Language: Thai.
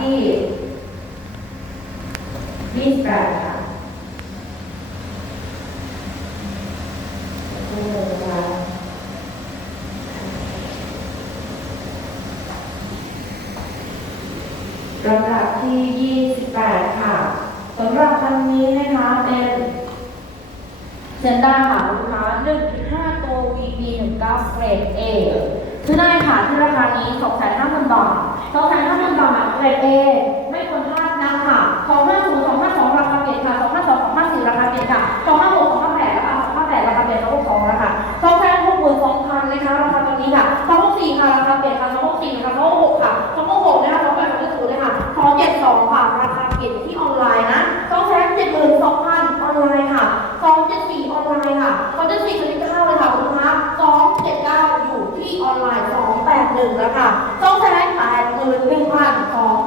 ที่ยี่สแปดค่ะลำดับที่ 28 ค่ะสำหรับครั้งนี้นะคะเป็นเซนต้าค่ะลูกค้า1.5ตัว VB19 เกรด A ซื้อได้ค่ะที่ราคานี้ 2,500 บาท เกรดเอไม่ควรพลาดนะคะ250 252 ราคาเปลี่ยนค่ะ252 254 ราคาเปลี่ยนค่ะ256 258ราคา258ราคาเปลี่ยน262นะคะ262,000เลยค่ะราคาตอนนี้ค่ะ264ค่ะราคาเปลี่ยนค่ะ264ค่ะ266ค่ะ266นะคะ280เลยค่ะ272ค่ะราคาเปลี่ยนที่ออนไลน์นะ272,000ออนไลน์ค่ะ274ออนไลน์ค่ะ274คือ9เลยค่ะคุณลูกค้า279อยู่ที่ออนไลน์281แล้วค่ะ แปดหมื่นหนึ่งพันสอง